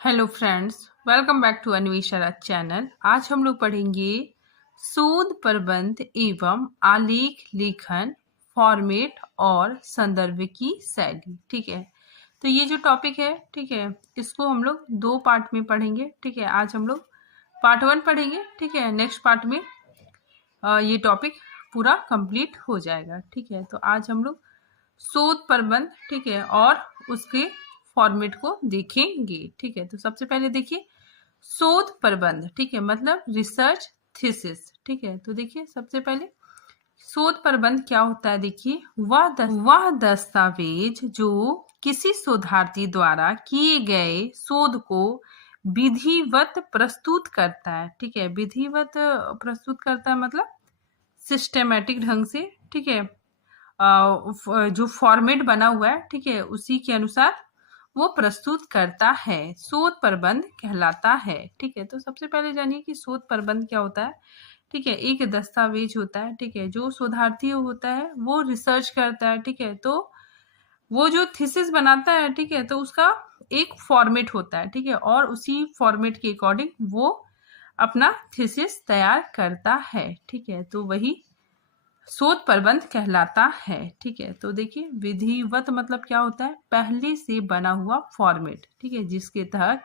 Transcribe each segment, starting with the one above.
Hello friends, welcome back to Anvesha channel. आज हम लोग पढ़ेंगे शोध प्रबंध एवं आलेख लेखन, फॉर्मेट और संदर्भ की शैली। ठीक है, तो ये जो टॉपिक है, ठीक है, इसको हम लोग दो पार्ट में पढ़ेंगे। ठीक है, आज हम लोग पार्ट 1 पढ़ेंगे। ठीक है, नेक्स्ट पार्ट में ये टॉपिक पूरा कंप्लीट हो जाएगा। ठीक है, तो आज हम लोग शोध प्रबंध, ठीक है, और उसके फॉर्मेट को देखेंगे। ठीक है, तो सबसे पहले देखिए शोध प्रबंध। ठीक है, मतलब रिसर्च थीसिस। ठीक है, तो देखिए सबसे पहले शोध प्रबंध क्या होता है। देखिए वह दस्तावेज जो किसी शोधार्थी द्वारा किए गए शोध को विधिवत प्रस्तुत करता है। ठीक है, विधिवत प्रस्तुत करता है मतलब सिस्टेमेटिक ढंग से। ठीक है, जो फॉर्मेट बना हुआ है, ठीक है, उसी के अनुसार वो प्रस्तुत करता है, शोध प्रबंध कहलाता है। ठीक है, तो सबसे पहले जानिए कि शोध प्रबंध क्या होता है। ठीक है, एक दस्तावेज होता है, ठीक है, जो शोधार्थी होता है वो रिसर्च करता है। ठीक है, तो वो जो थीसिस बनाता है, ठीक है, तो उसका एक फॉर्मेट होता है। ठीक है, और उसी फॉर्मेट के अकॉर्डिंग वो अपना थीसिस तैयार करता है। ठीक है, तो वही शोध प्रबंध कहलाता है। ठीक है, तो देखिए विधिवत मतलब क्या होता है, पहले से बना हुआ फॉर्मेट। ठीक है, जिसके तहत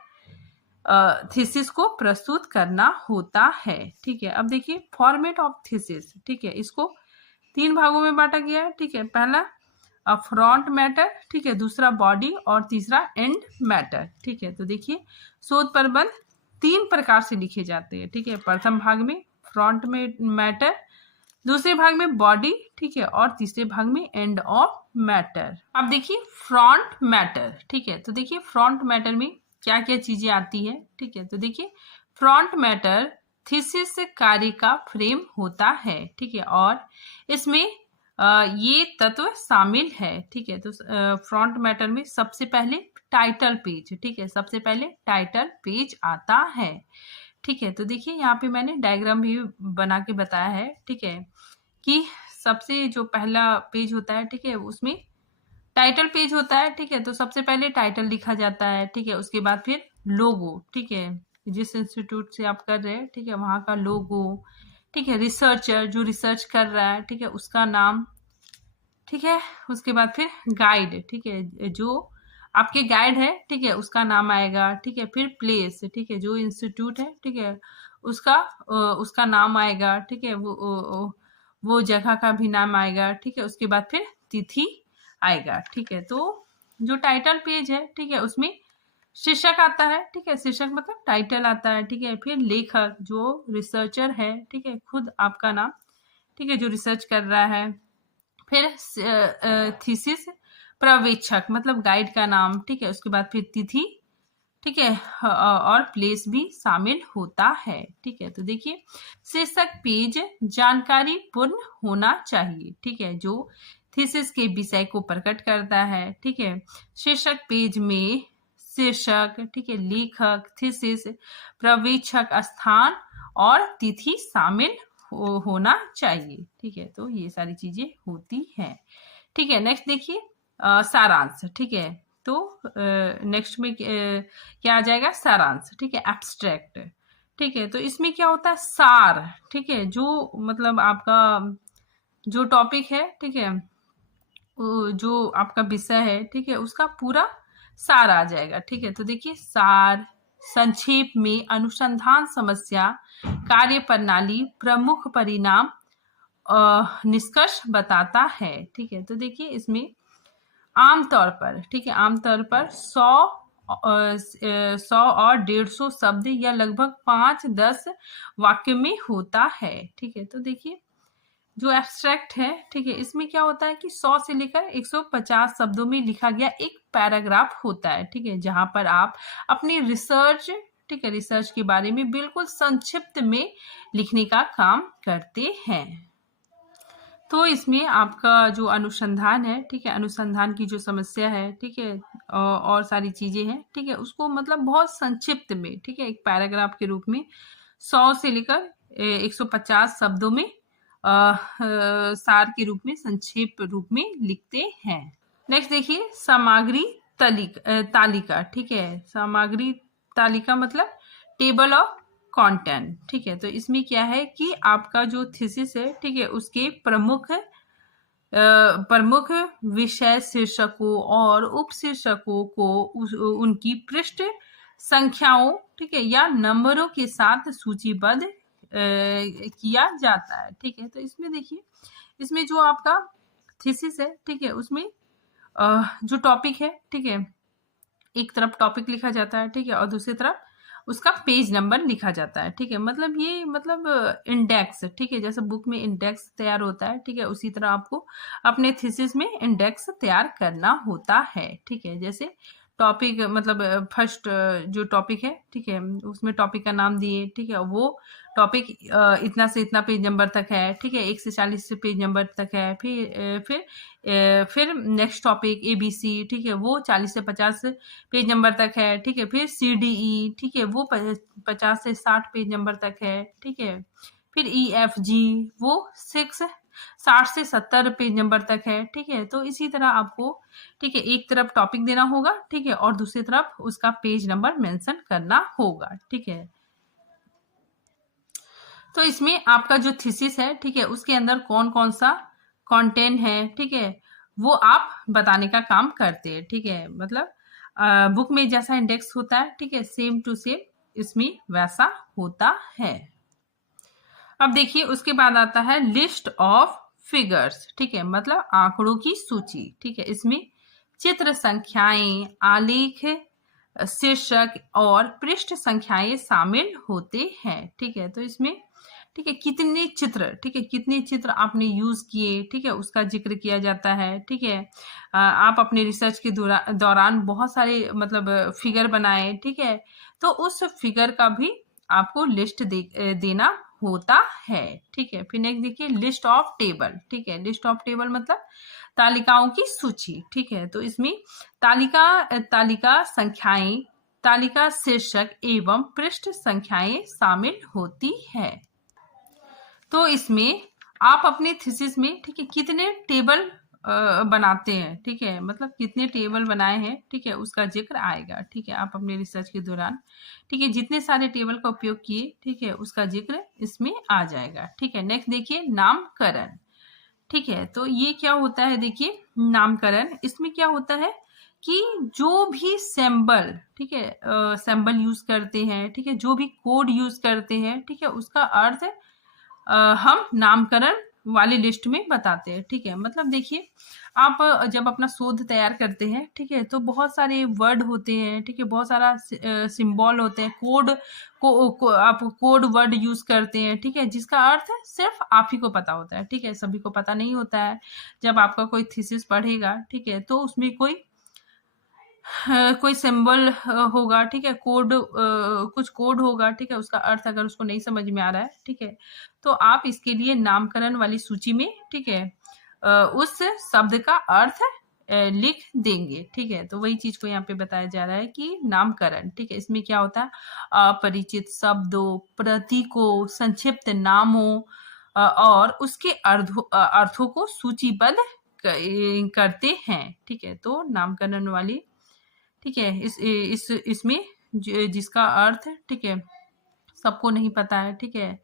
थीसिस को प्रस्तुत करना होता है। ठीक है, अब देखिए फॉर्मेट ऑफ थीसिस। ठीक है, इसको 3 भागों में बांटा गया है। ठीक है, पहला फ्रंट मैटर, ठीक है, दूसरा बॉडी और तीसरा एंड मैटर। ठीक है, तो देखिए शोध प्रबंध 3 प्रकार से लिखे जाते हैं। ठीक है, प्रथम भाग में फ्रंट में मैटर, दूसरे भाग में बॉडी, ठीक है, और तीसरे भाग में एंड ऑफ मैटर। अब देखिए फ्रंट मैटर। ठीक है, तो देखिए फ्रंट मैटर में क्या क्या चीजें आती है। ठीक है, तो देखिए फ्रंट मैटर थीसिस कार्य का फ्रेम होता है। ठीक है, और इसमें ये तत्व शामिल है। ठीक है, तो फ्रंट मैटर में सबसे पहले टाइटल पेज। ठीक है, सबसे पहले टाइटल पेज आता है। ठीक है, तो देखिए यहाँ पे मैंने डायग्राम भी बना के बताया है। ठीक है, कि सबसे जो पहला पेज होता है, ठीक है, उसमें टाइटल पेज होता है। ठीक है, तो सबसे पहले टाइटल लिखा जाता है। ठीक है, उसके बाद फिर लोगो। ठीक है, जिस इंस्टीट्यूट से आप कर रहे हैं, ठीक है, वहाँ का लोगो। ठीक है, रिसर्चर जो रिसर्च कर रहा है, ठीक है, उसका नाम। ठीक है, उसके बाद फिर गाइड। ठीक है, जो आपके गाइड है, ठीक है, उसका नाम आएगा। ठीक है, फिर प्लेस, ठीक है, जो इंस्टीट्यूट है, ठीक है, उसका नाम आएगा। ठीक है, वो जगह का भी नाम आएगा। ठीक है, उसके बाद फिर तिथि आएगा। ठीक है, तो जो टाइटल पेज है, ठीक है, उसमें शीर्षक आता है। ठीक है, शीर्षक मतलब टाइटल आता है। ठीक है, फिर लेखक जो रिसर्चर है, ठीक है, खुद आपका नाम, ठीक है, जो रिसर्च कर रहा है। फिर थीसिस पर्यवेक्षक मतलब गाइड का नाम। ठीक है, उसके बाद फिर तिथि, ठीक है, और प्लेस भी शामिल होता है। ठीक है, तो देखिए शीर्षक पेज जानकारी पूर्ण होना चाहिए। ठीक है, जो थीसिस के विषय को प्रकट करता है। ठीक है, शीर्षक पेज में शीर्षक, ठीक है, लेखक, थीसिस, पर्यवेक्षक, स्थान और तिथि शामिल होना चाहिए। ठीक है, तो ये सारी चीजें होती हैं। ठीक है, नेक्स्ट देखिए सारांश। ठीक है, तो नेक्स्ट में क्या आ जाएगा, सारांश। ठीक है, एब्स्ट्रैक्ट। ठीक है, तो इसमें क्या होता है, सार। ठीक है, जो मतलब आपका जो टॉपिक है, ठीक है, जो आपका विषय है, ठीक है, उसका पूरा सार आ जाएगा। ठीक है, तो देखिए सार संक्षेप में अनुसंधान समस्या, कार्य प्रणाली, प्रमुख परिणाम, निष्कर्ष बताता है। ठीक है, तो देखिए इसमें आमतौर पर, ठीक है, आमतौर पर 100 और 150 शब्द या लगभग 5-10 वाक्य में होता है। ठीक है, तो देखिए जो एब्स्ट्रैक्ट है, ठीक है, इसमें क्या होता है कि 100 से लेकर 150 शब्दों में लिखा गया एक पैराग्राफ होता है। ठीक है, जहां पर आप अपनी रिसर्च, ठीक है, रिसर्च के बारे में बिल्कुल संक्षिप्त में लिखने का काम करते हैं। तो इसमें आपका जो अनुसंधान है, ठीक है, अनुसंधान की जो समस्या है, ठीक है, और सारी चीजें हैं, ठीक है, उसको मतलब बहुत संक्षिप्त में, ठीक है, एक पैराग्राफ के रूप में 100 से लेकर 150 शब्दों में सार के रूप में, संक्षेप रूप में लिखते हैं। नेक्स्ट देखिए सामग्री तालिका। ठीक है, सामग्री तालिका मतलब टेबल ऑफ कंटेंट, ठीक है। तो इसमें क्या है कि आपका जो थीसिस है, ठीक है, उसके प्रमुख विषय शीर्षकों और उपशीर्षकों को उनकी पृष्ठ संख्याओं, ठीक है, या नंबरों के साथ सूचीबद्ध किया जाता है, ठीक है। तो इसमें देखिए, इसमें जो आपका थीसिस है, ठीक है, उसमें जो टॉपिक है, ठीक है, एक तरफ टॉपिक लिखा जाता है, ठीक है, और दूसरी तरफ उसका पेज नंबर लिखा जाता है, ठीक है। मतलब ये मतलब इंडेक्स, ठीक है, जैसे बुक में इंडेक्स तैयार होता है, ठीक है, उसी तरह आपको अपने थीसिस में इंडेक्स तैयार करना होता है, ठीक है। जैसे टॉपिक मतलब फर्स्ट जो टॉपिक है, ठीक है, उसमें टॉपिक का नाम दिए, ठीक है, वो टॉपिक इतना से इतना पेज नंबर तक है, ठीक है, 1 से 40 से पेज नंबर तक है। फिर नेक्स्ट टॉपिक ABC, ठीक है, वो 40 से 50 पेज नंबर तक है, ठीक है। फिर CDE, ठीक है, वो 50 से 60 पेज नंबर तक है, ठीक है। फिर EFG, वो 60 से 70 पेज नंबर तक है, ठीक है। तो इसी तरह आपको, ठीक है, एक तरफ टॉपिक देना होगा, ठीक है, और दूसरी तरफ उसका पेज नंबर मेंशन करना होगा, ठीक है। तो इसमें आपका जो थीसिस है, ठीक है, उसके अंदर कौन कौन सा कंटेंट है, ठीक है, वो आप बताने का काम करते हैं, ठीक है। मतलब बुक में जैसा इंडेक्स होता है, ठीक है, सेम टू सेम इसमें वैसा होता है। अब देखिए, उसके बाद आता है लिस्ट ऑफ फिगर्स, ठीक है, मतलब आंकड़ों की सूची, ठीक है। इसमें चित्र संख्याएं, आलेख, शीर्षक और पृष्ठ संख्याएं शामिल होते हैं, ठीक है। तो इसमें, ठीक है, कितने चित्र, ठीक है, कितने चित्र आपने यूज किए, ठीक है, उसका जिक्र किया जाता है, ठीक है। आप अपने रिसर्च के दौरान बहुत सारे मतलब फिगर बनाए, ठीक है, तो उस फिगर का भी आपको लिस्ट देना होता है, ठीक है। फिर नेक्स्ट देखिए, लिस्ट ऑफ टेबल, ठीक है, लिस्ट ऑफ टेबल मतलब तालिकाओं की सूची, ठीक है। तो इसमें तालिका संख्याएं, तालिका शीर्षक एवं पृष्ठ संख्याएं शामिल होती है। तो इसमें आप अपने थीसिस में, ठीक है, कितने टेबल बनाते हैं, ठीक है, मतलब कितने टेबल बनाए हैं, ठीक है, उसका जिक्र आएगा, ठीक है। आप अपने रिसर्च के दौरान, ठीक है, जितने सारे टेबल का उपयोग किए, ठीक है, उसका जिक्र इसमें आ जाएगा, ठीक है। नेक्स्ट देखिए, नामकरण, ठीक है। तो ये क्या होता है, देखिए, नामकरण, इसमें क्या होता है कि जो भी सिंबल, ठीक है, सिंबल यूज करते हैं, ठीक है, जो भी कोड यूज करते हैं, ठीक है, उसका अर्थ हम नामकरण वाली लिस्ट में बताते हैं, ठीक है। मतलब देखिए, आप जब अपना शोध तैयार करते हैं, ठीक है, तो बहुत सारे वर्ड होते हैं, ठीक है, बहुत सारा सिंबल होते हैं, आप कोड वर्ड यूज करते हैं, ठीक है, जिसका अर्थ सिर्फ आप ही को पता होता है, ठीक है, सभी को पता नहीं होता है। जब आपका कोई थीसिस पढ़ेगा, ठीक है, तो उसमें कोई सिंबल होगा, ठीक है, कुछ कोड होगा, ठीक है, उसका अर्थ अगर उसको नहीं समझ में आ रहा है, ठीक है, तो आप इसके लिए नामकरण वाली सूची में, ठीक है, उस शब्द का अर्थ लिख देंगे, ठीक है। तो वही चीज को यहाँ पे बताया जा रहा है कि नामकरण, ठीक है, इसमें क्या होता है, अपरिचित शब्दों, प्रतीकों, संक्षिप्त नामों और उसके अर्थों को सूचीबद्ध करते हैं, ठीक है। तो नामकरण वाली, ठीक है, इसमें जिसका अर्थ, ठीक है, सबको नहीं पता है, ठीक है,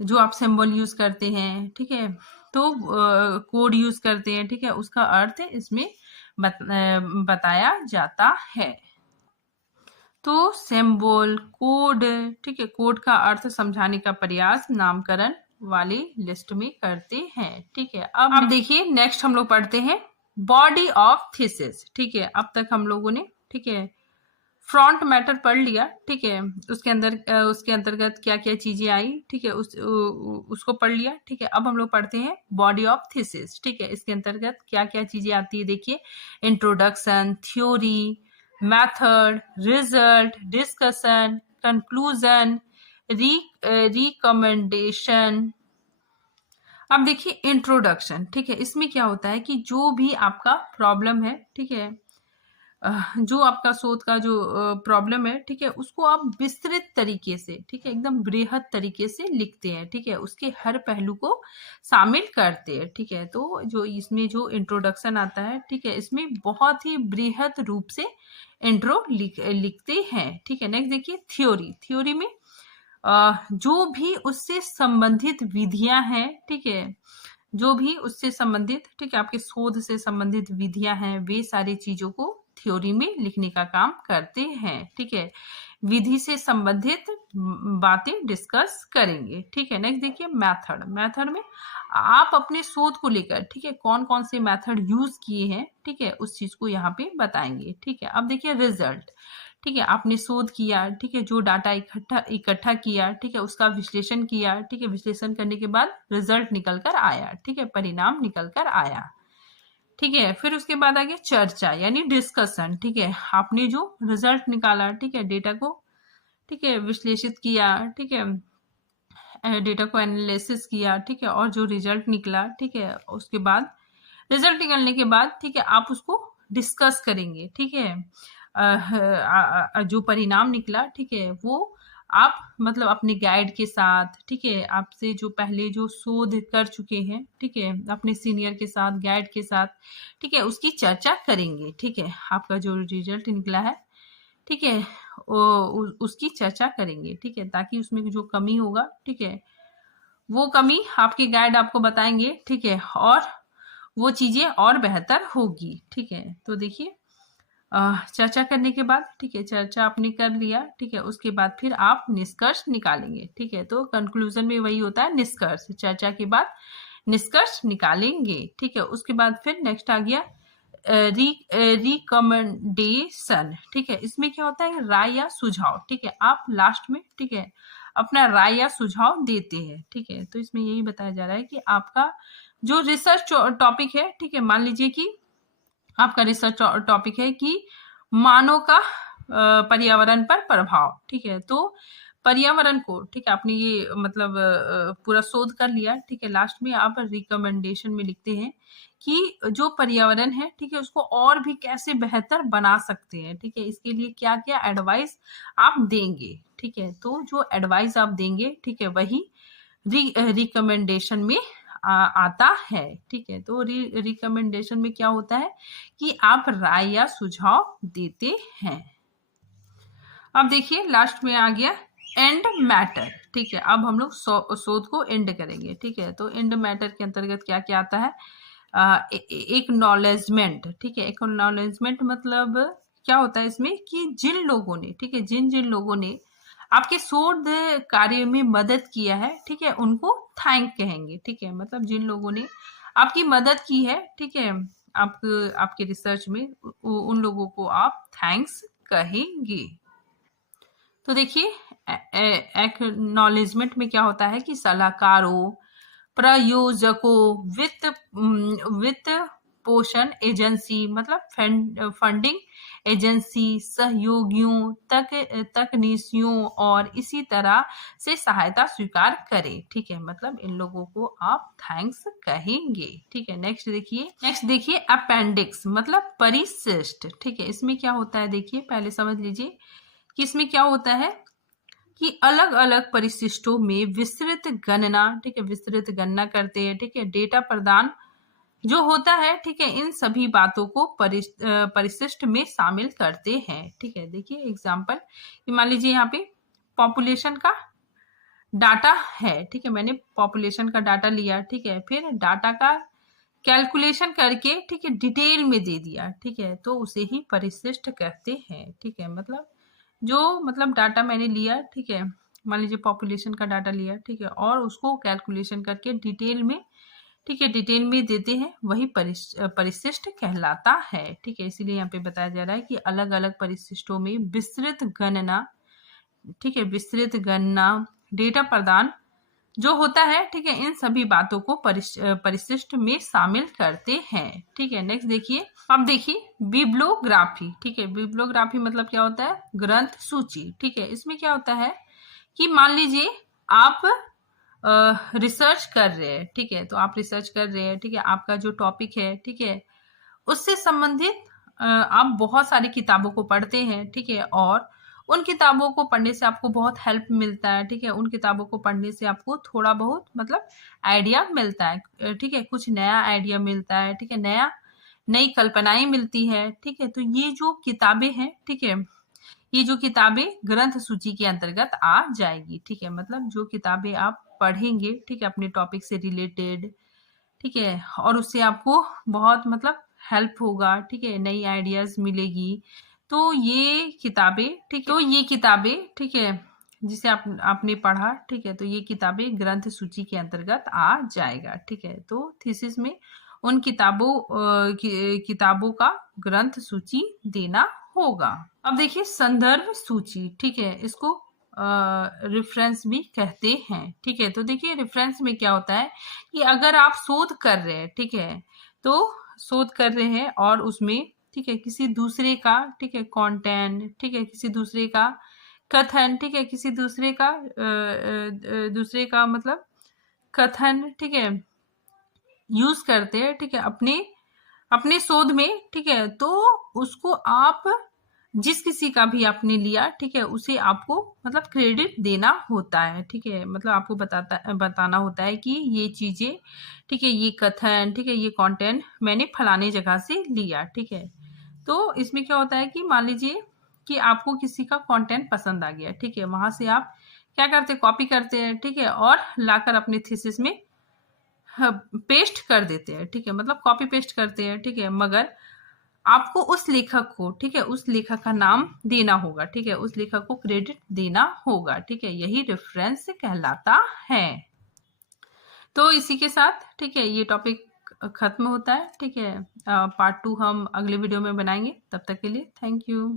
जो आप सिंबल यूज करते हैं, ठीक है, तो कोड यूज करते हैं, ठीक है, उसका अर्थ इसमें बताया जाता है। तो सिंबल, कोड, ठीक है, कोड का अर्थ समझाने का प्रयास नामकरण वाली लिस्ट में करते हैं, ठीक है। अब देखिए, नेक्स्ट हम लोग पढ़ते हैं बॉडी ऑफ थीसिस, ठीक है। अब तक हम लोगों ने, ठीक है, फ्रंट मैटर पढ़ लिया, ठीक है, उसके अंतर्गत क्या क्या चीजें आई, ठीक है, उसको पढ़ लिया, ठीक है। अब हम लोग पढ़ते हैं बॉडी ऑफ थीसिस, ठीक है, इसके अंतर्गत क्या क्या चीजें आती है, देखिए, introduction, theory, method, result, discussion, conclusion, recommendation. अब देखिए, इंट्रोडक्शन, ठीक है, इसमें क्या होता है कि जो भी आपका प्रॉब्लम है, ठीक है, जो आपका शोध का जो प्रॉब्लम है, ठीक है, उसको आप विस्तृत तरीके से, ठीक है, एकदम बृहद तरीके से लिखते हैं, ठीक है, उसके हर पहलू को शामिल करते हैं, ठीक है। तो जो इसमें जो इंट्रोडक्शन आता है, ठीक है, इसमें बहुत ही बृहद रूप से इंट्रो लिखते हैं, ठीक है। नेक्स्ट देखिए थ्योरी। थ्योरी में जो भी उससे संबंधित विधियां हैं, ठीक है, जो भी उससे संबंधित, ठीक है, आपके शोध से संबंधित विधियां हैं, वे सारी चीजों को थ्योरी में लिखने का काम करते हैं, ठीक है। विधि से संबंधित बातें डिस्कस करेंगे, ठीक है। नेक्स्ट देखिए मेथड। मेथड में आप अपने शोध को लेकर, ठीक है, कौन कौन से मेथड यूज किए हैं, ठीक है, उस चीज को यहाँ पे बताएंगे, ठीक है। अब देखिए रिजल्ट, ठीक है, आपने शोध किया, ठीक है, जो डाटा इकट्ठा किया, ठीक है, उसका विश्लेषण किया, ठीक है, विश्लेषण करने के बाद रिजल्ट निकल कर आया, ठीक है, परिणाम निकल कर आया, ठीक है। फिर उसके बाद आ गया चर्चा यानी डिस्कशन, ठीक है, आपने जो रिजल्ट निकाला, ठीक है, डेटा को, ठीक है, विश्लेषित किया, ठीक है, डेटा को एनालिसिस किया, ठीक है, और जो रिजल्ट निकला, ठीक है, उसके बाद रिजल्ट निकलने के बाद, ठीक है, आप उसको डिस्कस करेंगे, ठीक है। जो परिणाम निकला, ठीक है, वो आप मतलब अपने गाइड के साथ, ठीक है, आपसे जो पहले जो शोध कर चुके हैं, ठीक है, अपने सीनियर के साथ, गाइड के साथ, ठीक है, उसकी चर्चा करेंगे, ठीक है, आपका जो रिजल्ट निकला है, ठीक है, उसकी चर्चा करेंगे, ठीक है, ताकि उसमें जो कमी होगा, ठीक है, वो कमी आपके गाइड आपको बताएंगे, ठीक है, और वो चीजें और बेहतर होगी, ठीक है। तो देखिए चर्चा करने के बाद, ठीक है, चर्चा आपने कर लिया, ठीक है, उसके बाद फिर आप निष्कर्ष निकालेंगे, ठीक है। तो कंक्लूजन में वही होता है निष्कर्ष, चर्चा के बाद निष्कर्ष निकालेंगे, ठीक है। उसके बाद फिर नेक्स्ट आ गया रिकमेंडेशन, ठीक है, इसमें क्या होता है राय या सुझाव, ठीक है, आप लास्ट में, ठीक है, अपना राय या सुझाव देते हैं, ठीक है। तो इसमें यही बताया जा रहा है कि आपका जो रिसर्च टॉपिक है, ठीक है, मान लीजिए कि आपका रिसर्च टॉपिक है कि मानव का पर्यावरण पर प्रभाव, ठीक है। तो पर्यावरण को, ठीक है, आपने ये मतलब पूरा शोध कर लिया, ठीक है, लास्ट में आप रिकमेंडेशन में लिखते हैं कि जो पर्यावरण है, ठीक है, उसको और भी कैसे बेहतर बना सकते हैं, ठीक है, इसके लिए क्या क्या एडवाइस आप देंगे, ठीक है। तो जो एडवाइस आप देंगे, ठीक है, वही रिकमेंडेशन में आता है, ठीक है। तो रिकमेंडेशन में क्या होता है कि आप राय या सुझाव देते हैं। अब देखिए लास्ट में आ गया एंड मैटर, ठीक है, अब हम लोग शोध को एंड करेंगे, ठीक है। तो एंड मैटर के अंतर्गत क्या क्या आता है एक्नॉलेजमेंट, ठीक है। एक्नॉलेजमेंट मतलब क्या होता है इसमें कि जिन लोगों ने, ठीक है, जिन जिन लोगों ने आपके शोध कार्य में मदद किया है, ठीक है, उनको थैंक कहेंगे, ठीक है, मतलब जिन लोगों ने आपकी मदद की है, ठीक है, आपके रिसर्च में उन लोगों को आप थैंक्स कहेंगे। तो देखिए एक्नॉलेजमेंट में क्या होता है कि सलाहकारों, प्रायोजकों, वित्त पोषण एजेंसी मतलब फंडिंग एजेंसी, सहयोगियों, तकनीशियों और इसी तरह से सहायता स्वीकार करें, ठीक है, मतलब इन लोगों को आप थैंक्स कहेंगे, ठीक है। नेक्स्ट देखिए अपेंडिक्स मतलब परिशिष्ट, ठीक है, इसमें क्या होता है देखिए पहले समझ लीजिए कि इसमें क्या होता है कि अलग अलग परिशिष्टों में विस्तृत गणना, ठीक है, विस्तृत गणना करते हैं, ठीक है, डेटा प्रदान जो होता है, ठीक है, इन सभी बातों को परिशिष्ट में शामिल करते हैं, ठीक है। देखिए एग्जांपल मान लीजिए यहाँ पे पॉपुलेशन का डाटा है, ठीक है, मैंने पॉपुलेशन का डाटा लिया, ठीक है, फिर डाटा का कैलकुलेशन करके, ठीक है, डिटेल में दे दिया, ठीक है, तो उसे ही परिशिष्ट कहते हैं, ठीक है। मतलब जो मतलब डाटा मैंने लिया, ठीक है, मान लीजिए पॉपुलेशन का डाटा लिया, ठीक है, और उसको कैलकुलेशन करके डिटेल में, ठीक है, डिटेल में देते हैं, वही परिशिष्ट कहलाता है, ठीक है। इसीलिए यहाँ पे बताया जा रहा है कि अलग अलग परिशिष्टों में विस्तृत गणना, ठीक है, विस्तृत गणना डेटा प्रदान जो होता है, ठीक है, इन सभी बातों को परिशिष्ट में शामिल करते हैं, ठीक है। नेक्स्ट देखिए अब देखिए बिब्लियोग्राफी, ठीक है, बिब्लियोग्राफी मतलब क्या होता है ग्रंथ सूची, ठीक है। इसमें क्या होता है कि मान लीजिए आप रिसर्च कर रहे हैं, ठीक है, तो आप रिसर्च कर रहे हैं, ठीक है, आपका जो टॉपिक है, ठीक है, उससे संबंधित आप बहुत सारी किताबों को पढ़ते हैं, ठीक है, और उन किताबों को पढ़ने से आपको बहुत हेल्प मिलता है, ठीक है, उन किताबों को पढ़ने से आपको थोड़ा बहुत मतलब आइडिया मिलता है, ठीक है, कुछ नया आइडिया मिलता है, ठीक है, नई कल्पनाएं मिलती है, ठीक है। तो ये जो किताबें हैं, ठीक है, ये जो किताबें ग्रंथ सूची के अंतर्गत आ जाएगी, ठीक है, मतलब जो किताबें आप पढ़ेंगे, ठीक है, अपने टॉपिक से रिलेटेड, ठीक है, और उससे आपको बहुत मतलब हेल्प होगा, ठीक है, नई आइडियाज मिलेगी। तो ये किताबें, ठीक है, तो ये किताबें, ठीक है, जिसे आपने पढ़ा, ठीक है, तो ये किताबें ग्रंथ सूची के अंतर्गत आ जाएगा, ठीक है। तो थीसिस में उन किताबों का ग्रंथ सूची देना होगा। अब देखिए संदर्भ सूची, ठीक है, इसको रेफरेंस भी कहते हैं, ठीक है। तो देखिए रेफरेंस में क्या होता है कि अगर आप शोध कर रहे हैं, ठीक है, तो शोध कर रहे हैं और उसमें, ठीक है, किसी दूसरे का, ठीक है, कंटेंट, ठीक है, किसी दूसरे का कथन, ठीक है, किसी दूसरे का मतलब कथन, ठीक है, यूज करते हैं, ठीक है, अपने अपने शोध में, ठीक है, तो उसको आप जिस किसी का भी आपने लिया, ठीक है, उसे आपको मतलब क्रेडिट देना होता है, ठीक है, मतलब आपको बताना होता है कि ये चीजें, ठीक है, ये कथन, ठीक है, ये कंटेंट मैंने फलाने जगह से लिया, ठीक है। तो इसमें क्या होता है कि मान लीजिए कि आपको किसी का कंटेंट पसंद आ गया, ठीक है, वहां से आप क्या करते हैं, कॉपी करते हैं, ठीक है, और लाकर अपने थीसिस में पेस्ट कर देते हैं, ठीक है, मतलब कॉपी पेस्ट करते हैं, ठीक है, मगर आपको उस लेखक को, ठीक है, उस लेखक का नाम देना होगा, ठीक है, उस लेखक को क्रेडिट देना होगा, ठीक है, यही रेफरेंस कहलाता है। तो इसी के साथ, ठीक है, ये टॉपिक खत्म होता है, ठीक है। पार्ट 2 हम अगले वीडियो में बनाएंगे, तब तक के लिए थैंक यू।